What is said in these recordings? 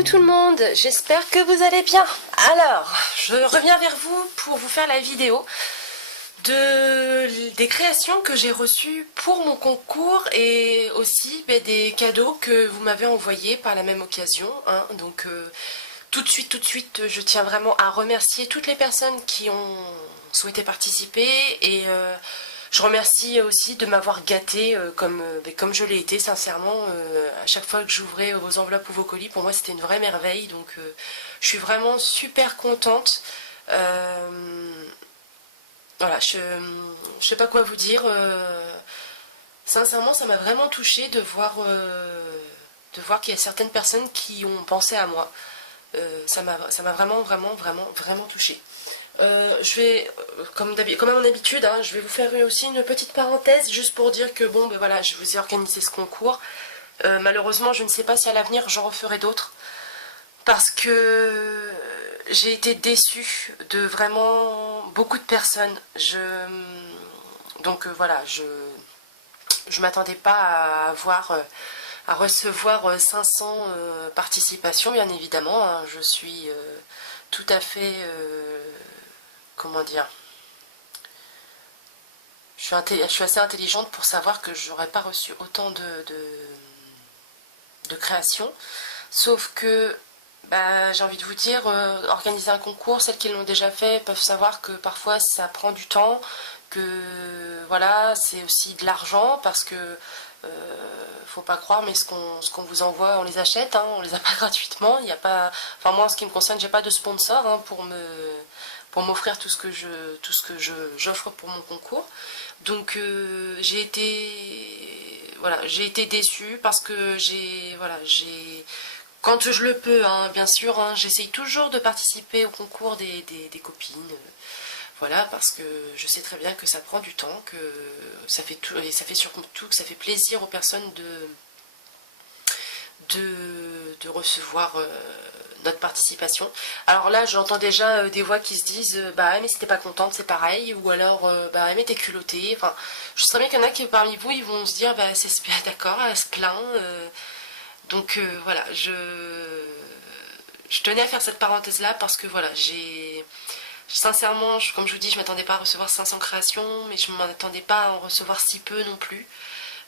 Coucou tout le monde, j'espère que vous allez bien. Alors, je reviens vers vous pour vous faire la vidéo des créations que j'ai reçues pour mon concours et aussi des cadeaux que vous m'avez envoyés par la même occasion. Donc tout de suite, je tiens vraiment à remercier toutes les personnes qui ont souhaité participer et je remercie aussi de m'avoir gâtée comme je l'ai été, sincèrement. À chaque fois que j'ouvrais vos enveloppes ou vos colis, pour moi c'était une vraie merveille. Donc je suis vraiment super contente. Voilà, je sais pas quoi vous dire. Sincèrement, ça m'a vraiment touchée de voir qu'il y a certaines personnes qui ont pensé à moi. Ça m'a vraiment touchée. Je vais, comme à mon habitude, je vais vous faire aussi une petite parenthèse juste pour dire que bon, ben voilà, je vous ai organisé ce concours. Malheureusement, je ne sais pas si à l'avenir j'en referai d'autres parce que j'ai été déçue de vraiment beaucoup de personnes. Donc voilà, je m'attendais pas à recevoir 500 participations, bien évidemment. Je suis tout à fait comment dire, je suis assez intelligente pour savoir que j'aurais pas reçu autant de créations, sauf que j'ai envie de vous dire, organiser un concours, celles qui l'ont déjà fait peuvent savoir que parfois ça prend du temps, que voilà, c'est aussi de l'argent, parce que faut pas croire, mais ce qu'on vous envoie, on les achète, on les a pas gratuitement. Il y a pas, enfin moi en ce qui me concerne, j'ai pas de sponsor pour m'offrir tout ce que j'offre pour mon concours. Donc j'ai été déçue parce que quand je le peux, bien sûr, j'essaye toujours de participer au concours des copines. Voilà, parce que je sais très bien que ça prend du temps, que ça fait tout, et ça fait surtout que ça fait plaisir aux personnes de recevoir notre participation. Alors là, j'entends déjà des voix qui se disent mais si t'es pas contente, c'est pareil, ou alors mais t'es culottée. Enfin, je sais bien qu'il y en a qui parmi vous, ils vont se dire c'est d'accord, elle se plaint. Donc voilà, je tenais à faire cette parenthèse là parce que voilà, sincèrement, comme je vous dis, je m'attendais pas à recevoir 500 créations, mais je m'attendais pas à en recevoir si peu non plus.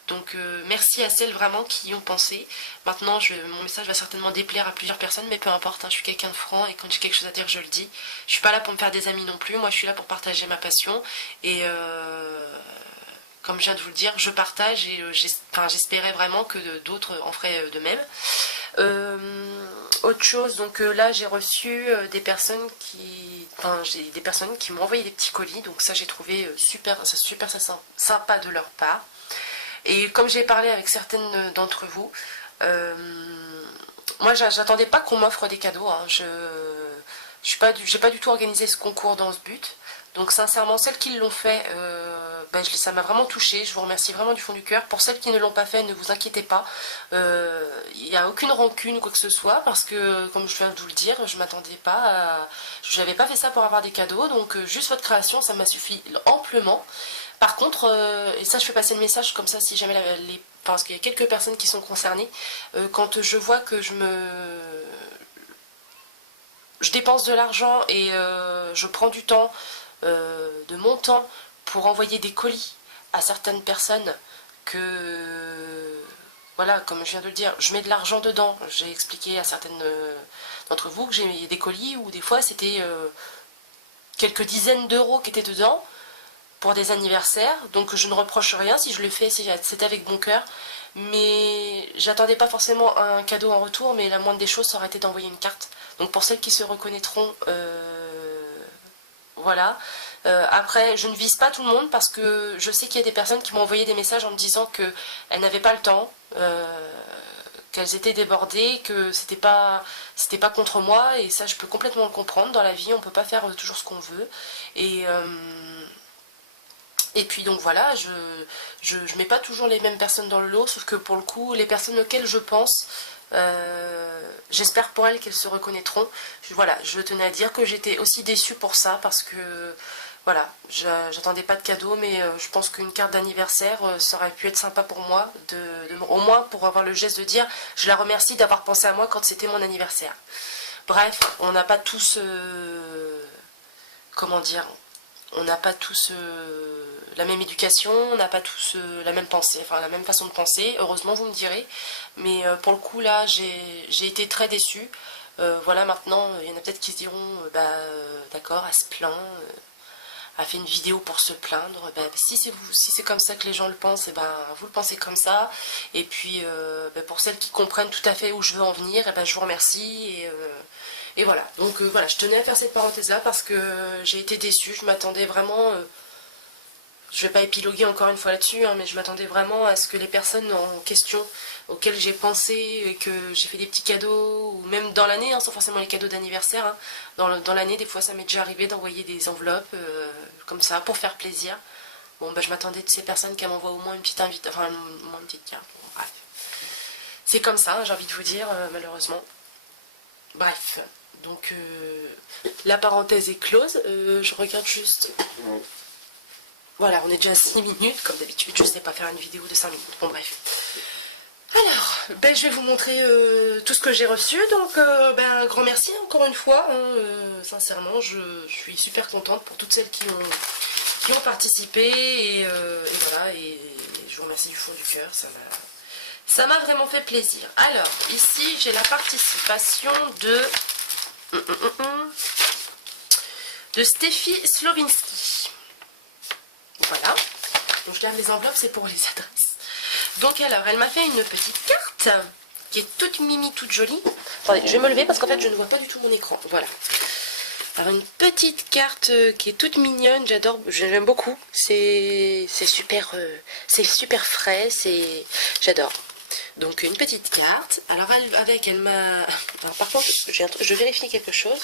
Donc merci à celles vraiment qui y ont pensé. Maintenant, mon message va certainement déplaire à plusieurs personnes, mais peu importe, je suis quelqu'un de franc et quand j'ai quelque chose à dire, je le dis. Je suis pas là pour me faire des amis non plus, moi je suis là pour partager ma passion et comme je viens de vous le dire, je partage et j'espérais vraiment que d'autres en feraient de même. Autre chose, donc là j'ai reçu des personnes qui m'ont envoyé des petits colis, donc ça j'ai trouvé super sympa de leur part. Et comme j'ai parlé avec certaines d'entre vous, moi j'attendais pas qu'on m'offre des cadeaux, j'ai pas du tout organisé ce concours dans ce but. Donc sincèrement, celles qui l'ont fait, ça m'a vraiment touchée. Je vous remercie vraiment du fond du cœur. Pour celles qui ne l'ont pas fait, ne vous inquiétez pas. Il n'y a aucune rancune ou quoi que ce soit, parce que, comme je viens de vous le dire, je m'attendais pas à... Je n'avais pas fait ça pour avoir des cadeaux, donc juste votre création, ça m'a suffi amplement. Par contre, et ça je fais passer le message comme ça si jamais parce qu'il y a quelques personnes qui sont concernées, quand je vois que je dépense de l'argent et je prends du temps, de mon temps pour envoyer des colis à certaines personnes voilà, comme je viens de le dire, je mets de l'argent dedans. J'ai expliqué à certaines d'entre vous que j'ai des colis où des fois c'était quelques dizaines d'euros qui étaient dedans pour des anniversaires, donc je ne reproche rien si je le fais, c'est avec bon cœur, mais j'attendais pas forcément un cadeau en retour, mais la moindre des choses ça aurait été d'envoyer une carte. Donc pour celles qui se reconnaîtront, voilà. Après, je ne vise pas tout le monde parce que je sais qu'il y a des personnes qui m'ont envoyé des messages en me disant qu'elles n'avaient pas le temps, qu'elles étaient débordées, que c'était pas contre moi, et ça je peux complètement le comprendre. Dans la vie, on peut pas faire toujours ce qu'on veut, et puis donc voilà, je mets pas toujours les mêmes personnes dans le lot, sauf que pour le coup, les personnes auxquelles je pense, j'espère pour elles qu'elles se reconnaîtront. Voilà, je tenais à dire que j'étais aussi déçue pour ça, parce que Voilà, j'attendais pas de cadeau, mais je pense qu'une carte d'anniversaire, ça aurait pu être sympa pour moi, au moins pour avoir le geste de dire je la remercie d'avoir pensé à moi quand c'était mon anniversaire. Bref, on n'a pas tous, comment dire, on n'a pas tous la même éducation, on n'a pas tous la même pensée, enfin la même façon de penser, heureusement vous me direz, mais pour le coup là j'ai été très déçue. Voilà, maintenant il y en a peut-être qui se diront d'accord, elle se plaint, a fait une vidéo pour se plaindre. Ben, si c'est vous, si c'est comme ça que les gens le pensent, et ben vous le pensez comme ça. Et puis pour celles qui comprennent tout à fait où je veux en venir, et ben je vous remercie. Et voilà. Donc voilà, je tenais à faire cette parenthèse là parce que j'ai été déçue. Je m'attendais vraiment. Je vais pas épiloguer encore une fois là-dessus, hein, mais je m'attendais vraiment à ce que les personnes en question auxquelles j'ai pensé et que j'ai fait des petits cadeaux, ou même dans l'année, hein, sans forcément les cadeaux d'anniversaire, hein, dans l'année, des fois ça m'est déjà arrivé d'envoyer des enveloppes comme ça pour faire plaisir. Bon, bah, je m'attendais de ces personnes qu'elles m'envoient au moins une petite invitation, enfin au moins une petite carte. Bon, bref. C'est comme ça, hein, j'ai envie de vous dire, malheureusement. Bref, donc la parenthèse est close. Je regarde juste. Voilà, on est déjà à 6 minutes, comme d'habitude, je sais pas faire une vidéo de 5 minutes. Bon, bref. Alors, ben, je vais vous montrer tout ce que j'ai reçu. Donc, un grand merci encore une fois. Hein, sincèrement, je suis super contente pour toutes celles qui ont participé. Et voilà, et je vous remercie du fond du cœur. Ça m'a vraiment fait plaisir. Alors, ici, j'ai la participation de Steffi Slovinski. Voilà. Donc, je garde les enveloppes, c'est pour les adresses. Donc alors, elle m'a fait une petite carte qui est toute mimi, toute jolie. Attendez, je vais me lever parce qu'en fait, je ne vois pas du tout mon écran. Voilà. Alors, une petite carte qui est toute mignonne, j'adore, j'aime beaucoup. C'est super frais, j'adore. Donc, une petite carte. Alors, elle m'a... Alors, par contre, je vérifie quelque chose.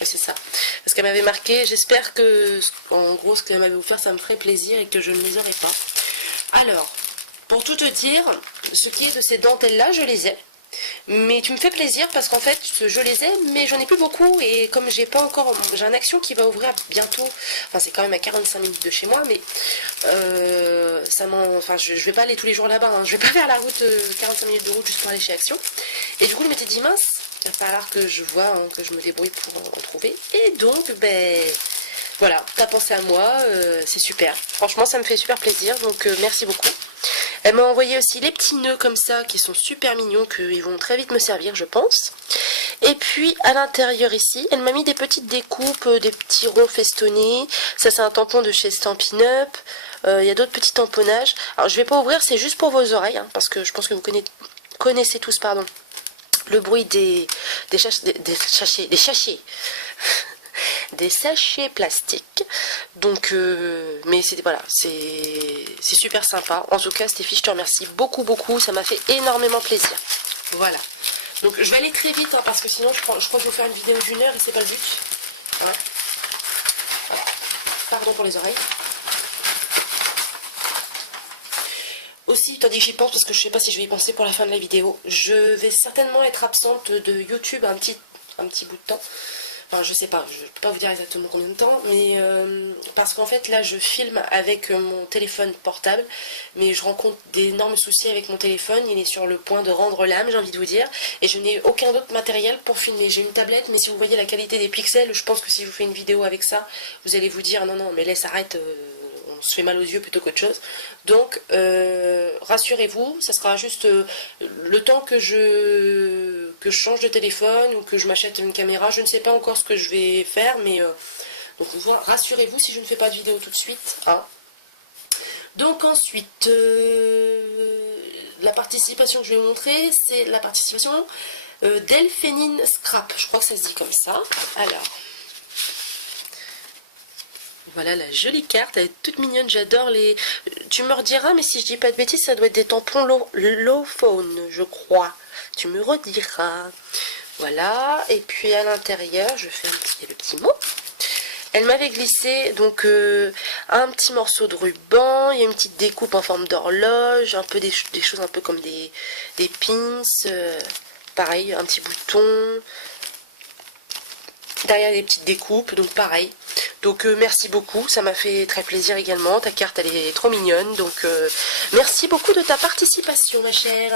C'est ça, parce qu'elle m'avait marqué, j'espère que en gros ce qu'elle m'avait offert ça me ferait plaisir et que je ne les aurais pas. Alors, pour tout te dire, ce qui est de ces dentelles là, je les ai, mais tu me fais plaisir parce qu'en fait je les ai, mais j'en ai plus beaucoup, et comme j'ai pas encore, j'ai un Action qui va ouvrir bientôt, enfin c'est quand même à 45 minutes de chez moi, mais je vais pas aller tous les jours là-bas, hein, je vais pas faire la route 45 minutes de route juste pour aller chez Action, et du coup je m'étais dit mince, il va falloir que je vois, hein, que je me débrouille pour en retrouver. Et donc, voilà, t'as pensé à moi, c'est super. Franchement, ça me fait super plaisir, donc merci beaucoup. Elle m'a envoyé aussi les petits nœuds comme ça, qui sont super mignons, qu'ils vont très vite me servir, je pense. Et puis, à l'intérieur ici, elle m'a mis des petites découpes, des petits ronds festonnés. Ça, c'est un tampon de chez Stampin' Up. Il y a d'autres petits tamponnages. Alors, je vais pas ouvrir, c'est juste pour vos oreilles, hein, parce que je pense que vous connaissez tous, pardon, le bruit des sachets plastiques. Donc mais c'est super sympa. En tout cas, Stéphie, je te remercie beaucoup, ça m'a fait énormément plaisir. Voilà, donc je vais aller très vite, hein, parce que sinon je crois que je vais vous faire une vidéo d'1 heure et c'est pas le but, hein. Voilà. Pardon pour les oreilles. Aussi, tandis que j'y pense, parce que je sais pas si je vais y penser pour la fin de la vidéo, je vais certainement être absente de YouTube un petit bout de temps. Enfin, je sais pas, je peux pas vous dire exactement combien de temps, mais parce qu'en fait là je filme avec mon téléphone portable, mais je rencontre d'énormes soucis avec mon téléphone, il est sur le point de rendre l'âme, j'ai envie de vous dire, et je n'ai aucun autre matériel pour filmer. J'ai une tablette, mais si vous voyez la qualité des pixels, je pense que si je vous fais une vidéo avec ça, vous allez vous dire non, mais laisse, arrête, on se fait mal aux yeux plutôt qu'autre chose. Donc rassurez-vous, ça sera juste le temps que je change de téléphone ou que je m'achète une caméra. Je ne sais pas encore ce que je vais faire, mais donc rassurez-vous si je ne fais pas de vidéo tout de suite, hein. Donc ensuite, la participation que je vais vous montrer, c'est la participation d'Elphénine Scrap. Je crois que ça se dit comme ça. Alors, voilà la jolie carte, elle est toute mignonne, j'adore les... Tu me rediras, mais si je dis pas de bêtises, ça doit être des tampons low phone, je crois. Tu me rediras. Voilà, et puis à l'intérieur, je fais le petit mot. Elle m'avait glissé donc un petit morceau de ruban, il y a une petite découpe en forme d'horloge, un peu des choses un peu comme des pins, pareil, un petit bouton. Derrière les petites découpes, donc pareil. Donc merci beaucoup, ça m'a fait très plaisir également. Ta carte, elle est trop mignonne, donc merci beaucoup de ta participation, ma chère.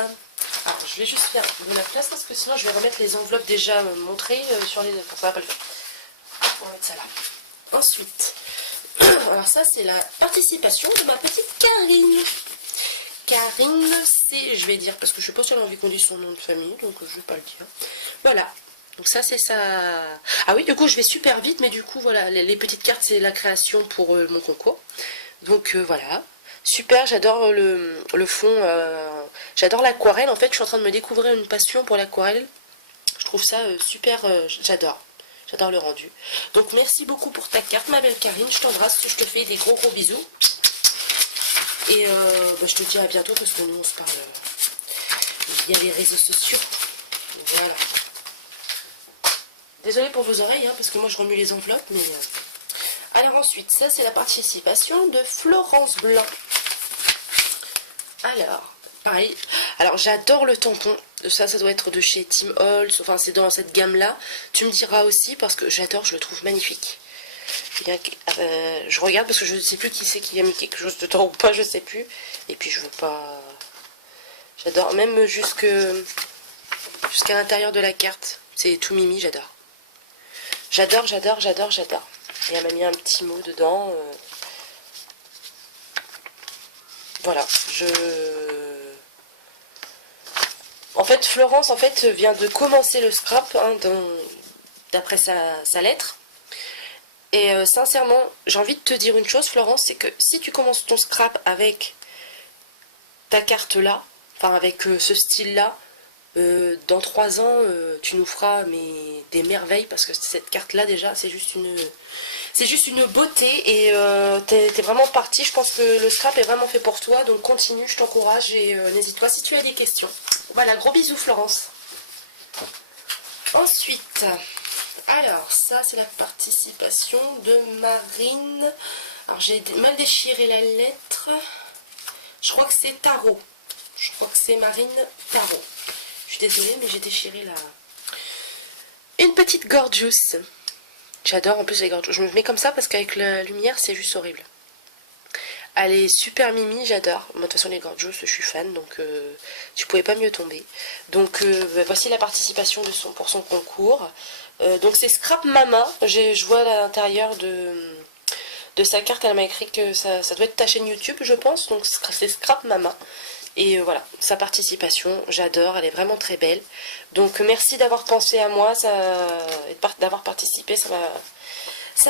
Alors, je vais juste faire de la place parce que sinon je vais remettre les enveloppes déjà montrées sur les... Ça va pas le faire. On va mettre ça là. Ensuite, alors ça c'est la participation de ma petite Karine. Karine, c'est, je vais dire, parce que je sais pas si elle a envie qu'on dise son nom de famille, donc je vais pas le dire. Voilà. Donc ça c'est ça. Ah oui, du coup je vais super vite, mais du coup voilà, les petites cartes c'est la création pour mon concours. Donc voilà, super, j'adore le fond, j'adore l'aquarelle. En fait je suis en train de me découvrir une passion pour l'aquarelle. Je trouve ça super, j'adore le rendu. Donc merci beaucoup pour ta carte ma belle Karine, je t'embrasse, je te fais des gros bisous. Et je te dis à bientôt parce que nous on se parle via les réseaux sociaux. Voilà. Désolée pour vos oreilles, hein, parce que moi je remue les enveloppes, mais... Alors ensuite, ça c'est la participation de Florence Blanc. Alors, pareil. Alors j'adore le tampon. Ça doit être de chez Tim Holtz, enfin c'est dans cette gamme-là. Tu me diras aussi, parce que j'adore, je le trouve magnifique. Bien, je regarde parce que je ne sais plus qui c'est qui a mis quelque chose dedans ou pas, je sais plus. Et puis je veux pas... J'adore, même jusqu'à l'intérieur de la carte. C'est tout mimi, j'adore. J'adore. Et elle m'a mis un petit mot dedans. Voilà, En fait, Florence, en fait, vient de commencer le scrap, hein, d'après sa lettre. Et sincèrement, j'ai envie de te dire une chose, Florence, c'est que si tu commences ton scrap avec ta carte là, enfin avec ce style là, dans 3 ans, tu nous feras des merveilles, parce que cette carte là déjà, c'est juste une beauté, et t'es vraiment parti. Je pense que le scrap est vraiment fait pour toi, donc continue, je t'encourage, et n'hésite pas si tu as des questions. Voilà, gros bisous Florence. Ensuite, alors ça c'est la participation de Marine. Alors j'ai mal déchiré la lettre. Je crois que c'est Tarot. Je crois que c'est Marine Tarot. Je suis désolée, mais j'ai déchiré la... Une petite gorgeous. J'adore en plus les gorgeous. Je me mets comme ça parce qu'avec la lumière, c'est juste horrible. Elle est super mimi, j'adore. Moi, de toute façon, les gorgeous, je suis fan, donc tu pouvais pas mieux tomber. Donc voici la participation pour son concours. Donc c'est Scrap Mama. Je vois à l'intérieur de sa carte, elle m'a écrit que ça doit être ta chaîne YouTube, je pense. Donc c'est Scrap Mama. Et voilà, sa participation, j'adore, elle est vraiment très belle. Donc merci d'avoir pensé à moi, d'avoir participé, ça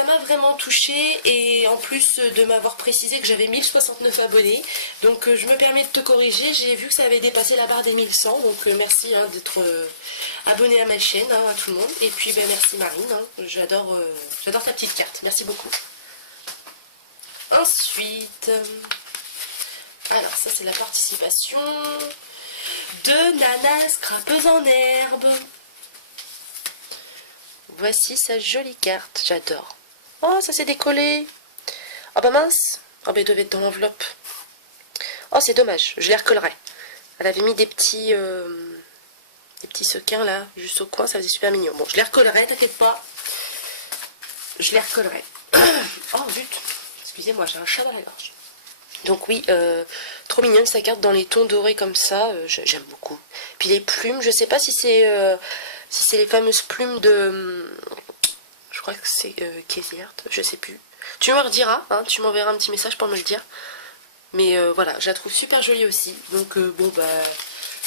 m'a vraiment touchée. Et en plus de m'avoir précisé que j'avais 1069 abonnés, donc je me permets de te corriger, j'ai vu que ça avait dépassé la barre des 1100, donc merci hein, d'être abonné à ma chaîne, hein, à tout le monde. Et puis ben, merci Marine, hein, j'adore ta petite carte, merci beaucoup. Ensuite... alors ça c'est la participation de Nana Scrapeuse en herbe. Voici sa jolie carte, j'adore. Oh ça s'est décollé. Oh bah mince. Oh bah il devait être dans l'enveloppe. Oh c'est dommage, je les recollerai. Elle avait mis des petits sequins là, juste au coin, ça faisait super mignon. Bon je les recollerai, t'inquiète pas. Je les recollerai. Oh zut, excusez-moi, j'ai un chat dans la gorge. Donc oui, trop mignonne sa carte dans les tons dorés comme ça, j'aime beaucoup. Puis les plumes, je sais pas si c'est les fameuses plumes de... je crois que c'est Kéziart, je sais plus. Tu me rediras, hein, tu m'enverras un petit message pour me le dire. Mais voilà, je la trouve super jolie aussi. Donc bon bah,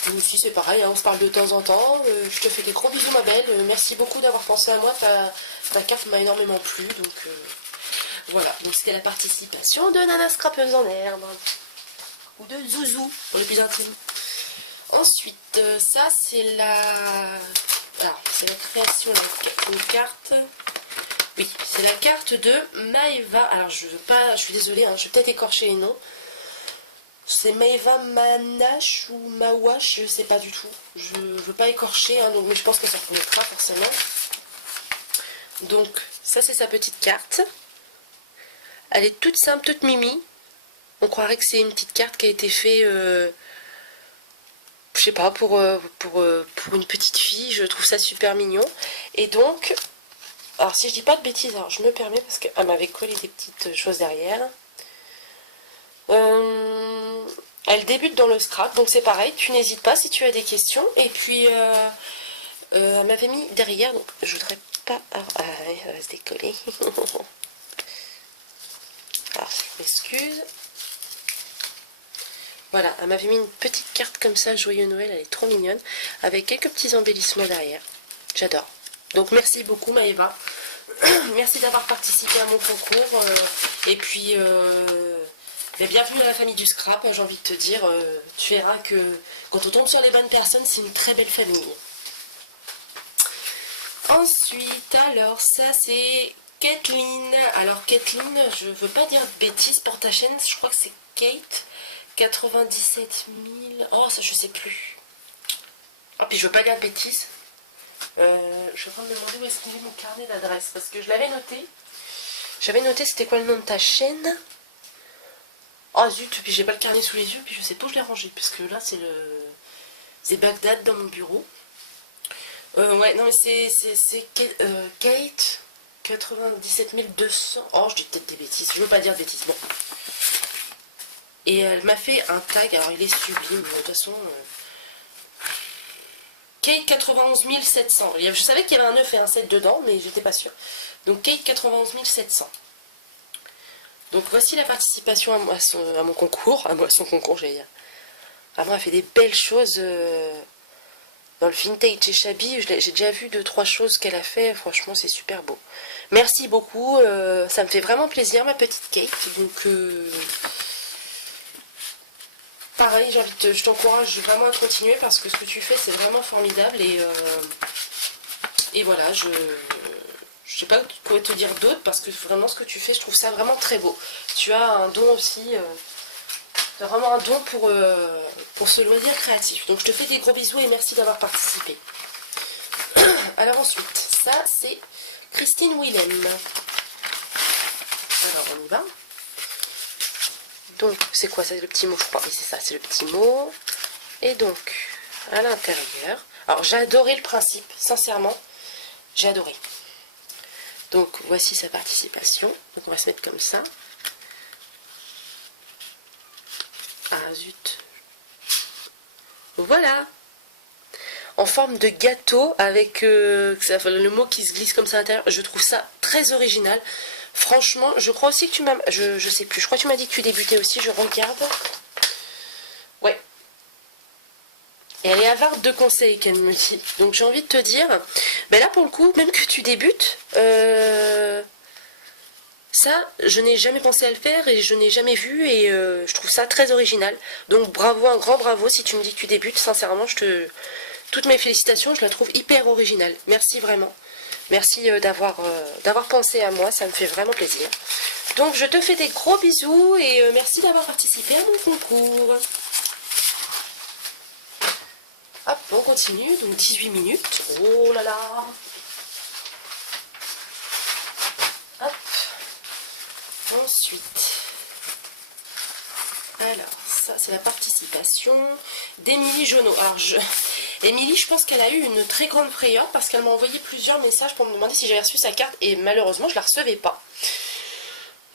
nous aussi c'est pareil, hein, on se parle de temps en temps. Je te fais des gros bisous ma belle, merci beaucoup d'avoir pensé à moi, ta carte m'a énormément plu, donc... voilà, donc c'était la participation de Nana Scrapeuse en herbe. Ou de Zouzou, pour les plus intimes. Ensuite, ça c'est la... alors, c'est la création d'une carte. Oui, c'est la carte de Maeva. Alors, je veux pas... je suis désolée, hein, je vais peut-être écorcher les noms. C'est Maeva Manache ou Mawash, je sais pas du tout. Je veux pas écorcher, hein, donc, mais je pense que ça reconnaîtra forcément. Donc, ça c'est sa petite carte. Elle est toute simple, toute mimi. On croirait que c'est une petite carte qui a été faite je sais pas, pour une petite fille, je trouve ça super mignon. Et donc, alors si je dis pas de bêtises, alors je me permets parce qu'elle m'avait collé des petites choses derrière. Elle débute dans le scrap, donc c'est pareil, tu n'hésites pas si tu as des questions. Et puis, elle m'avait mis derrière, donc je voudrais pas... Ah, elle va se décoller. Alors, je m'excuse. Voilà, elle m'avait mis une petite carte comme ça, Joyeux Noël, elle est trop mignonne, avec quelques petits embellissements derrière. J'adore. Donc merci beaucoup Maëva. Merci d'avoir participé à mon concours. Et puis, bienvenue à la famille du scrap, j'ai envie de te dire. Tu verras que quand on tombe sur les bonnes personnes, c'est une très belle famille. Ensuite, alors ça c'est Kathleen. Alors Kathleen, je veux pas dire de bêtises pour ta chaîne, je crois que c'est Kate. 97 000... Oh, ça je sais plus. Ah, puis je veux pas dire de bêtises. Je suis en train de me demander où est-ce qu'il est mon carnet d'adresse. Parce que je l'avais noté. J'avais noté c'était quoi le nom de ta chaîne. Oh zut, puis j'ai pas le carnet sous les yeux. Puis je sais pas où je l'ai rangé. Parce que là c'est le... C'est Bagdad dans mon bureau. Ouais, non mais c'est Kate. 97 200. Oh, je dis peut-être des bêtises. Je veux pas dire de bêtises. Bon. Et elle m'a fait un tag, alors il est sublime, de toute façon. Kate 91 700. Je savais qu'il y avait un 9 et un 7 dedans, mais j'étais pas sûre. Donc Kate 91 700. Donc voici la participation à mon concours, à son concours, j'allais dire. Vraiment, elle fait des belles choses dans le vintage et shabby. J'ai déjà vu 2-3 choses qu'elle a fait, franchement c'est super beau. Merci beaucoup, ça me fait vraiment plaisir ma petite Kate. Donc... pareil, je t'encourage vraiment à continuer parce que ce que tu fais c'est vraiment formidable et voilà, je sais pas quoi te dire d'autre parce que vraiment ce que tu fais, je trouve ça vraiment très beau. Tu as un don aussi, tu as vraiment un don pour ce loisir créatif. Donc je te fais des gros bisous et merci d'avoir participé. Alors ensuite, ça c'est Christine Willem. Alors on y va. Donc, c'est quoi? C'est le petit mot, je crois. Oui, c'est ça, c'est le petit mot. Et donc, à l'intérieur... Alors, j'ai adoré le principe, sincèrement. J'ai adoré. Donc, voici sa participation. Donc, on va se mettre comme ça. Ah, zut. Voilà. En forme de gâteau, avec le mot qui se glisse comme ça à l'intérieur. Je trouve ça très original. Franchement, je crois aussi que tu m'as... Je sais plus, je crois que tu m'as dit que tu débutais aussi, je regarde. Ouais. Et elle est avarde de conseils, qu'elle me dit. Donc j'ai envie de te dire, ben là pour le coup, même que tu débutes, ça, je n'ai jamais pensé à le faire et je n'ai jamais vu et je trouve ça très original. Donc bravo, un grand bravo si tu me dis que tu débutes, sincèrement, toutes mes félicitations, je la trouve hyper originale. Merci vraiment. Merci d'avoir pensé à moi, ça me fait vraiment plaisir. Donc je te fais des gros bisous et merci d'avoir participé à mon concours. Hop, on continue, donc 18 minutes. Oh là là. Hop. Ensuite. Alors, ça c'est la participation d'Émilie Jonot. Alors Émilie, je pense qu'elle a eu une très grande frayeur parce qu'elle m'a envoyé plusieurs messages pour me demander si j'avais reçu sa carte et malheureusement je la recevais pas.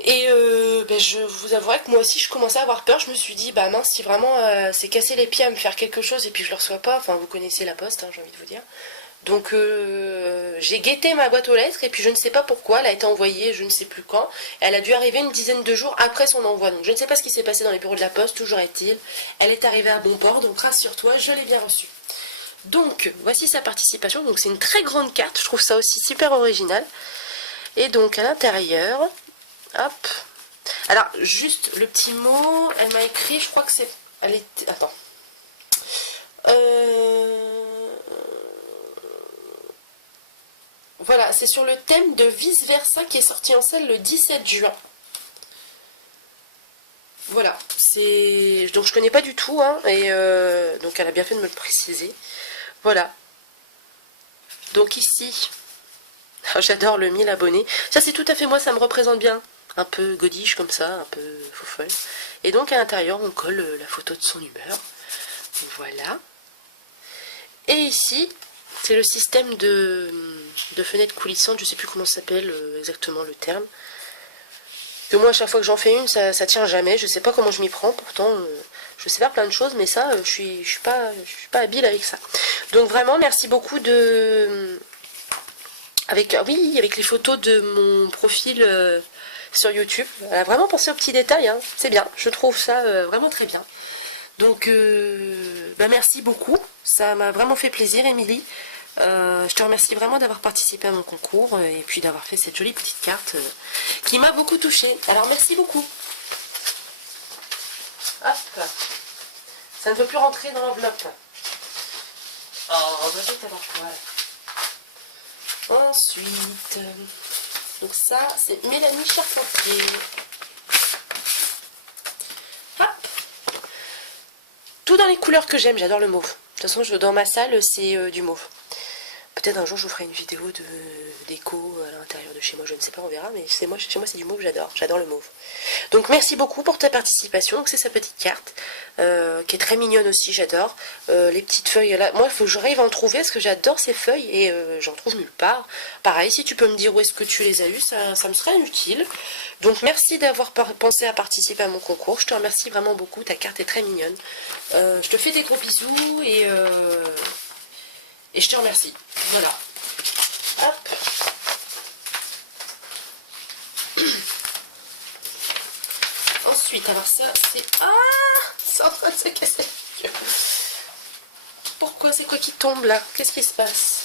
Et je vous avouerai que moi aussi je commençais à avoir peur. Je me suis dit bah mince, si vraiment c'est casser les pieds à me faire quelque chose et puis je le reçois pas, enfin vous connaissez la poste, hein, j'ai envie de vous dire. Donc j'ai guetté ma boîte aux lettres et puis je ne sais pas pourquoi, elle a été envoyée je ne sais plus quand. Elle a dû arriver une dizaine de jours après son envoi. Donc je ne sais pas ce qui s'est passé dans les bureaux de la poste, toujours est-il. Elle est arrivée à bon port, donc rassure-toi, je l'ai bien reçue. Donc voici sa participation, donc c'est une très grande carte, je trouve ça aussi super original. Et donc à l'intérieur, hop. Alors juste le petit mot, elle m'a écrit, je crois que c'est... Elle était... Attends. Voilà, c'est sur le thème de Vice Versa qui est sorti en salle le 17 juin. Voilà, c'est... Donc je connais pas du tout, hein, et donc elle a bien fait de me le préciser. Voilà. Donc ici, j'adore le 1000 abonnés. Ça c'est tout à fait moi, ça me représente bien. Un peu godiche comme ça, un peu faux folle. Et donc à l'intérieur, on colle la photo de son humeur. Voilà. Et ici, c'est le système de fenêtre coulissante, je sais plus comment ça s'appelle exactement le terme. Que moi, à chaque fois que j'en fais une, ça tient jamais. Je sais pas comment je m'y prends, pourtant je sais faire plein de choses, mais ça, je suis pas habile avec ça. Donc vraiment, merci beaucoup avec les photos de mon profil sur YouTube. Elle a vraiment pensé aux petits détails, hein. C'est bien, je trouve ça vraiment très bien. Donc, merci beaucoup, ça m'a vraiment fait plaisir, Émilie. Je te remercie vraiment d'avoir participé à mon concours et puis d'avoir fait cette jolie petite carte qui m'a beaucoup touchée. Alors, merci beaucoup. Hop, ça ne veut plus rentrer dans l'enveloppe. Oh, on doit peut-être avoir quoi. Ensuite, donc ça, c'est Mélanie Charpentier. Hop. Tout dans les couleurs que j'aime, j'adore le mauve. De toute façon, dans ma salle, c'est du mauve. Peut-être un jour, je vous ferai une vidéo d'écho à l'intérieur de chez moi, je ne sais pas, on verra. Mais chez moi, c'est du mauve, j'adore le mauve. Donc, merci beaucoup pour ta participation. C'est sa petite carte, qui est très mignonne aussi, j'adore. Les petites feuilles, là, moi, il faut que j'arrive à en trouver, parce que j'adore ces feuilles, et j'en trouve nulle part. Pareil, si tu peux me dire où est-ce que tu les as eues, ça me serait utile. Donc, merci d'avoir pensé à participer à mon concours. Je te remercie vraiment beaucoup, ta carte est très mignonne. Je te fais des gros bisous, et je te remercie. Voilà. Hop. Ensuite, alors ça, c'est... Ah, c'est en train de se casser. Pourquoi? C'est quoi qui tombe là? Qu'est-ce qui se passe?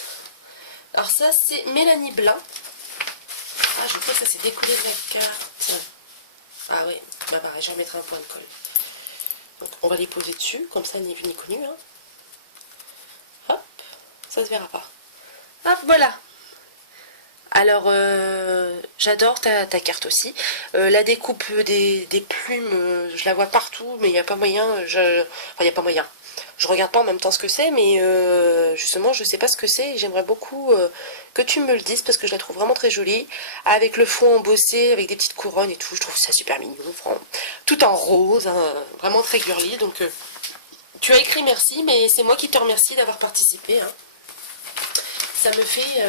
Alors ça, c'est Mélanie Blanc. Ah, je crois que ça s'est décollé de la carte. Ah oui, bah pareil, je remettrai un point de colle. Donc, on va les poser dessus, comme ça, ni vu ni connu. Hein. Hop, ça se verra pas. Hop, voilà. Alors, j'adore ta carte aussi. La découpe des plumes, je la vois partout, mais il n'y a pas moyen. Enfin, il n'y a pas moyen. Je regarde pas en même temps ce que c'est, mais justement, je sais pas ce que c'est. Et j'aimerais beaucoup que tu me le dises, parce que je la trouve vraiment très jolie. Avec le fond embossé, avec des petites couronnes et tout. Je trouve ça super mignon. Tout en rose, hein, vraiment très girly. Donc, tu as écrit merci, mais c'est moi qui te remercie d'avoir participé. Hein. Ça me fait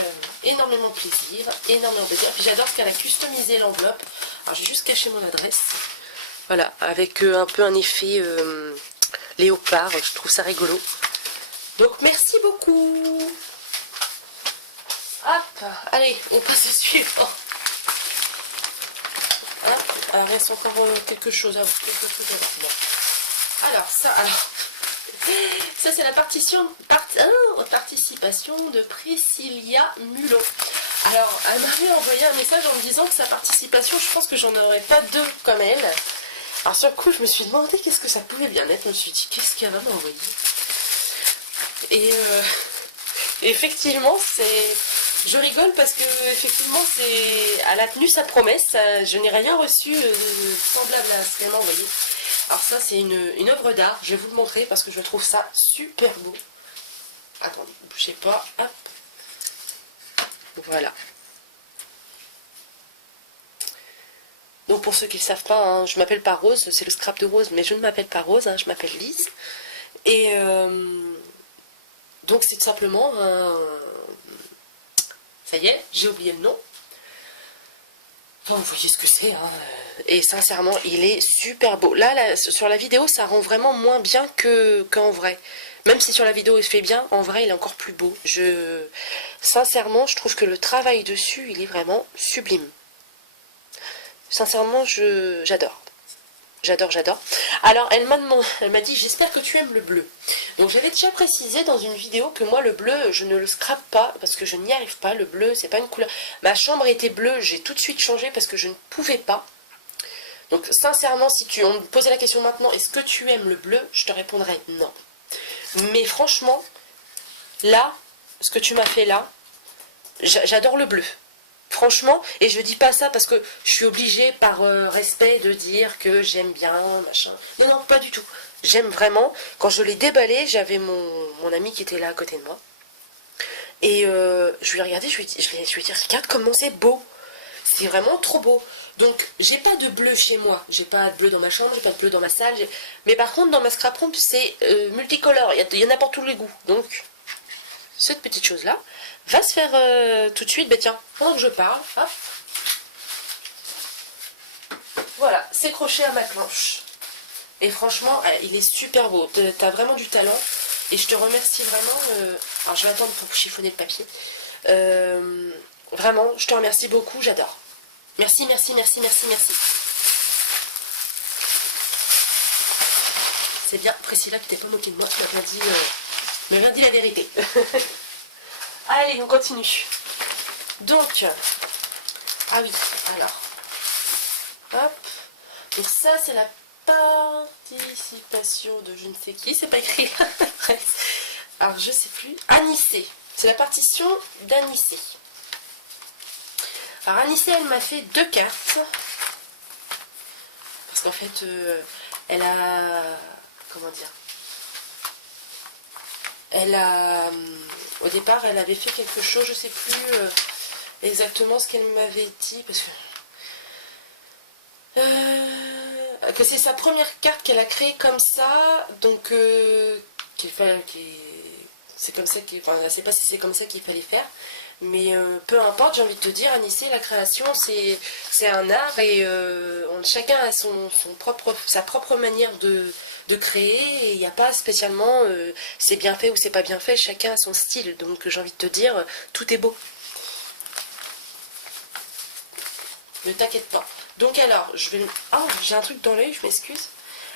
énormément plaisir, énormément plaisir. Puis j'adore qu'elle a customisé l'enveloppe. Alors j'ai juste caché mon adresse. Voilà, avec un peu un effet léopard. Je trouve ça rigolo. Donc merci beaucoup. Hop, allez, on passe au suivant. Hop, alors il reste encore quelque chose. Bon. Alors ça, ça c'est la participation de Priscilla Mulot. Alors elle m'avait envoyé un message en me disant que sa participation, je pense que j'en aurais pas deux comme elle. Alors sur le coup je me suis demandé qu'est-ce que ça pouvait bien être. Je me suis dit qu'est-ce qu'elle va m'envoyer. Et effectivement je rigole parce que effectivement elle a tenu sa promesse. Je n'ai rien reçu semblable à ce qu'elle m'a envoyé. Alors ça c'est une œuvre d'art, je vais vous le montrer parce que je trouve ça super beau. Attendez, bougez pas, hop. Voilà. Donc pour ceux qui ne le savent pas, hein, je m'appelle pas Rose, c'est le scrap de Rose, mais je ne m'appelle pas Rose, hein, je m'appelle Lise. Et donc c'est tout simplement un... Ça y est, j'ai oublié le nom. Enfin, vous voyez ce que c'est, hein. Et sincèrement, il est super beau. Là, sur la vidéo, ça rend vraiment moins bien qu'en vrai. Même si sur la vidéo, il se fait bien, en vrai, il est encore plus beau. Sincèrement, je trouve que le travail dessus, il est vraiment sublime. Sincèrement, j'adore. J'adore. Alors, elle m'a dit, j'espère que tu aimes le bleu. Donc, j'avais déjà précisé dans une vidéo que moi, le bleu, je ne le scrape pas parce que je n'y arrive pas. Le bleu, c'est pas une couleur. Ma chambre était bleue, j'ai tout de suite changé parce que je ne pouvais pas. Donc, sincèrement, si on me posait la question maintenant, est-ce que tu aimes le bleu? Je te répondrais non. Mais franchement, là, ce que tu m'as fait là, j'adore le bleu. Franchement, et je dis pas ça parce que je suis obligée par respect de dire que j'aime bien, machin. Non, non, pas du tout. J'aime vraiment. Quand je l'ai déballé, j'avais mon ami qui était là à côté de moi. Et je lui ai regardé, je lui ai dit, regarde comment c'est beau. C'est vraiment trop beau. Donc, j'ai pas de bleu chez moi. J'ai pas de bleu dans ma chambre, j'ai pas de bleu dans ma salle. Mais par contre, dans ma scrap room, c'est multicolore. Il y en a pour tous les goûts. Donc, cette petite chose là va se faire tout de suite. Ben tiens, pendant que je parle, hop, voilà, c'est crochet à ma planche. Et franchement, il est super beau. T'as vraiment du talent. Et je te remercie vraiment. Alors je vais attendre pour chiffonner le papier. Vraiment, je te remercie beaucoup, j'adore. Merci, merci, merci, merci, merci. C'est bien, Priscilla, tu t'es pas moquée de moi, tu m'as bien dit la vérité. Allez, on continue. Donc, ah oui, alors, hop, donc ça c'est la participation de je ne sais qui, c'est pas écrit. Alors je sais plus, Anissé, c'est la partition d'Anissé. Alors Anissé, elle m'a fait 2 cartes, parce qu'en fait, elle a, comment dire, elle a, au départ, elle avait fait quelque chose, je sais plus exactement ce qu'elle m'avait dit, parce que c'est sa première carte qu'elle a créée comme ça, donc c'est comme ça qu'il, enfin, je ne sais pas si c'est comme ça qu'il fallait faire, mais peu importe, j'ai envie de te dire, Anissé, la création, c'est un art, et chacun a sa propre manière de créer, et il n'y a pas spécialement c'est bien fait ou c'est pas bien fait, chacun a son style, donc j'ai envie de te dire, tout est beau. Ne t'inquiète pas. Donc alors, je vais... Ah, j'ai un truc dans l'œil, je m'excuse.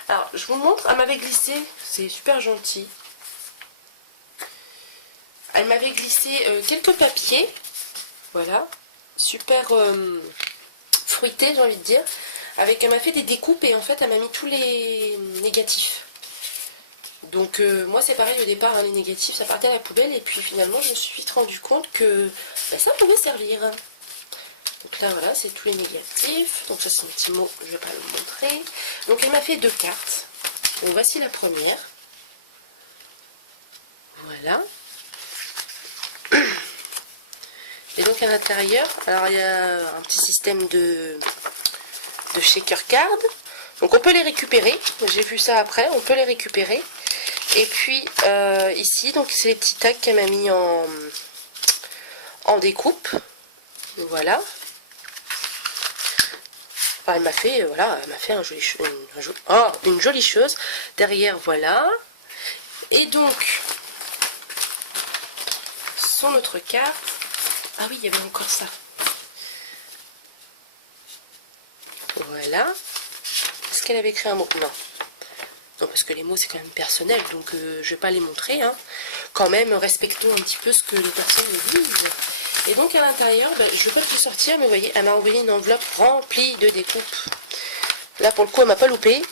Alors, je vous montre, elle m'avait glissé, c'est super gentil. Elle m'avait glissé quelques papiers, voilà, super fruité, j'ai envie de dire. Elle m'a fait des découpes et en fait, elle m'a mis tous les négatifs. Donc moi c'est pareil au départ, hein, les négatifs ça partait à la poubelle et puis finalement je me suis vite rendu compte que ça pouvait servir. Donc là voilà, c'est tous les négatifs, donc ça c'est un petit mot, je ne vais pas le montrer. Donc elle m'a fait 2 cartes, donc voici la première, voilà. Et donc à l'intérieur, alors il y a un petit système de shaker card, donc on peut les récupérer, j'ai vu ça après, on peut les récupérer. Et puis ici, donc c'est les petits tags qu'elle m'a mis en découpe. Voilà. Enfin, elle m'a fait, voilà, elle m'a fait une jolie chose. Derrière, voilà. Et donc, son autre carte. Ah oui, il y avait encore ça. Voilà. Est-ce qu'elle avait écrit un mot? Non. Non, parce que les mots c'est quand même personnel, donc je vais pas les montrer. Hein. Quand même, respectons un petit peu ce que les personnes me disent. Et donc à l'intérieur, je vais pas te le sortir, mais vous voyez, elle m'a envoyé une enveloppe remplie de découpes. Là pour le coup, elle m'a pas loupé.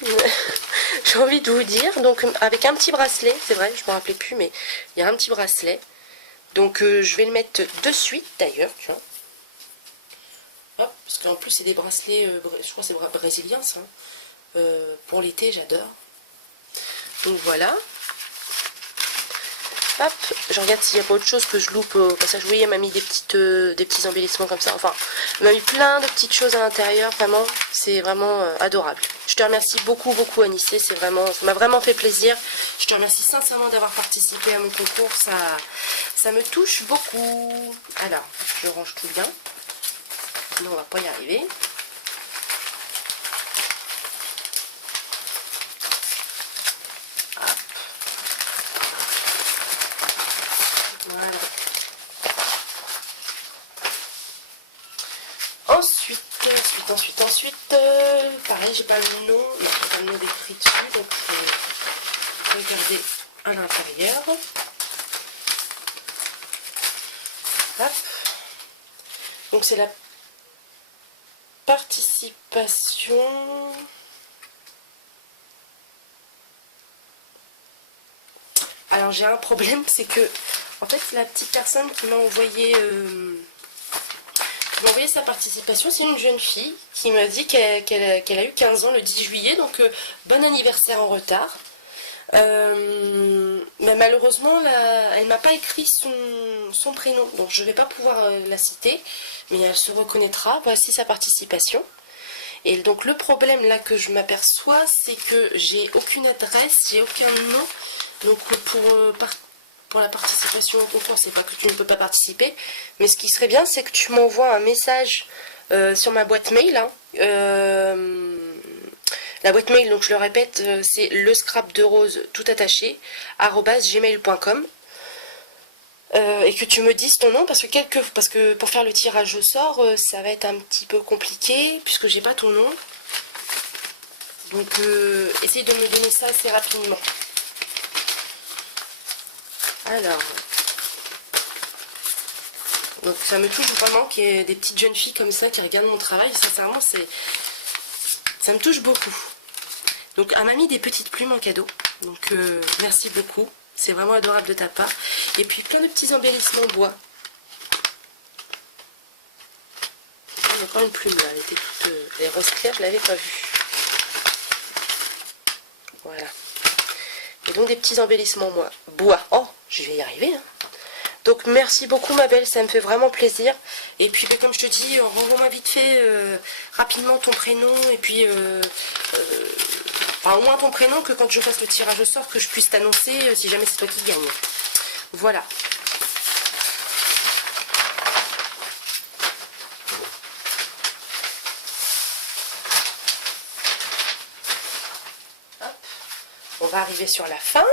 J'ai envie de vous dire. Donc avec un petit bracelet, c'est vrai, je me rappelais plus, mais il y a un petit bracelet. Donc je vais le mettre de suite d'ailleurs, tu vois. Hop, parce qu'en plus c'est des bracelets, je crois que c'est brésilien ça. Pour l'été, j'adore. Donc voilà. Hop, je regarde s'il n'y a pas autre chose que je loupe au passage. Oui, elle m'a mis des petits embellissements comme ça. Enfin, elle m'a mis plein de petites choses à l'intérieur. Vraiment, c'est vraiment adorable. Je te remercie beaucoup, beaucoup Anissé. Ça m'a vraiment fait plaisir. Je te remercie sincèrement d'avoir participé à mon concours. Ça me touche beaucoup. Alors, je range tout bien. Sinon, on va pas y arriver. Voilà. Ensuite, pareil, j'ai pas le nom, j'ai pas le nom d'écrit dessus, donc je vais regarder à l'intérieur. Hop. Donc c'est la participation. Alors j'ai un problème, c'est que en fait la petite personne qui m'a envoyé sa participation, c'est une jeune fille qui m'a dit qu'elle a eu 15 ans le 10 juillet, donc bon anniversaire en retard. Mais malheureusement, elle m'a pas écrit son prénom, donc je vais pas pouvoir la citer, mais elle se reconnaîtra. Voici sa participation. Et donc le problème là que je m'aperçois, c'est que j'ai aucune adresse, j'ai aucun nom, donc pour pour la participation au concours, c'est pas que tu ne peux pas participer, mais ce qui serait bien, c'est que tu m'envoies un message sur ma boîte mail. Hein. La boîte mail, donc je le répète, c'est le scrap de rose tout attaché @gmail.com. Et que tu me dises ton nom parce que pour faire le tirage au sort, ça va être un petit peu compliqué puisque j'ai pas ton nom. Donc essaye de me donner ça assez rapidement. Alors, donc ça me touche vraiment qu'il y ait des petites jeunes filles comme ça qui regardent mon travail. Sincèrement, ça me touche beaucoup. Donc elle m'a mis des petites plumes en cadeau. Donc merci beaucoup. C'est vraiment adorable de ta part. Et puis plein de petits embellissements en bois. Il y a encore une plume là. Elle était toute elle est rose clair, je l'avais pas vue. Voilà. Et donc des petits embellissements bois. Oh, je vais y arriver. Hein. Donc merci beaucoup ma belle, ça me fait vraiment plaisir. Et puis comme je te dis, renvoie-moi vite fait rapidement ton prénom. Et puis enfin, au moins ton prénom, que quand je fasse le tirage au sort, que je puisse t'annoncer si jamais c'est toi qui gagne. Voilà. Hop. On va arriver sur la fin.